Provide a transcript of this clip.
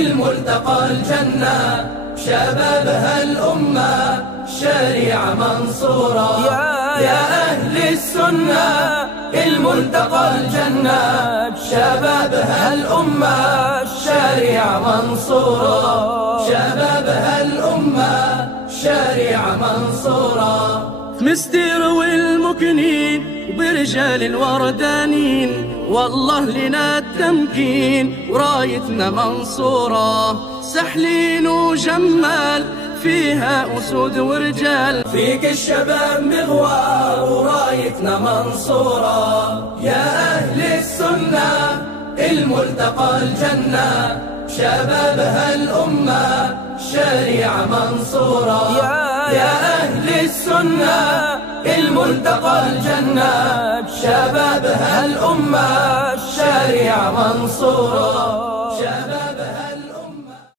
الملتقى الجنة، شبابها الأمة الشريعة منصورة. يا أهل السنة الملتقى الجنة، شبابها الأمة الشريعة منصورة. شبابها الأمة الشريعة منصورة. مستير والمكنين وبرجال الوردانين، والله لنا التمكين ورايتنا منصورة. سحلين وجمال فيها أسود ورجال، فيك الشباب مغوار ورايتنا منصورة. يا أهل السنة الملتقى الجنة، شبابها الأمة الشريعة منصورة. يا أهل السنة الملتقى الجنة، شبابها الأمة الشريعة منصورة. شبابها